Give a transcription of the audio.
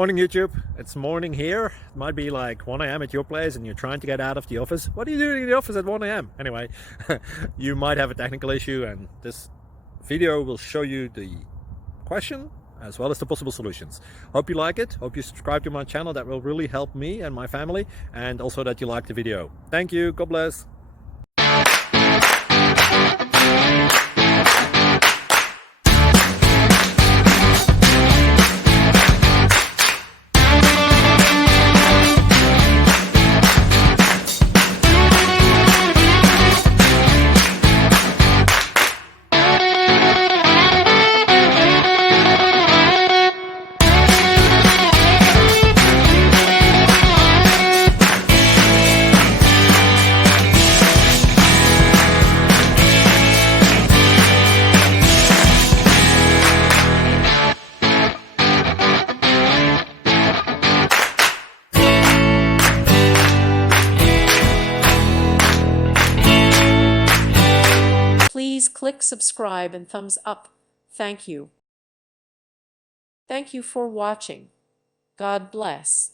Morning YouTube, it's morning here. It might be like 1 a.m. at your place and you're trying to get out of the office. What are you doing in the office at 1 a.m? Anyway, you might have a technical issue and this video will show you the question as well as the possible solutions. Hope you like it, hope you subscribe to my channel. That will really help me and my family, and also that you like the video. Thank you, God bless. Please click subscribe and thumbs up. Thank you. Thank you for watching. God bless.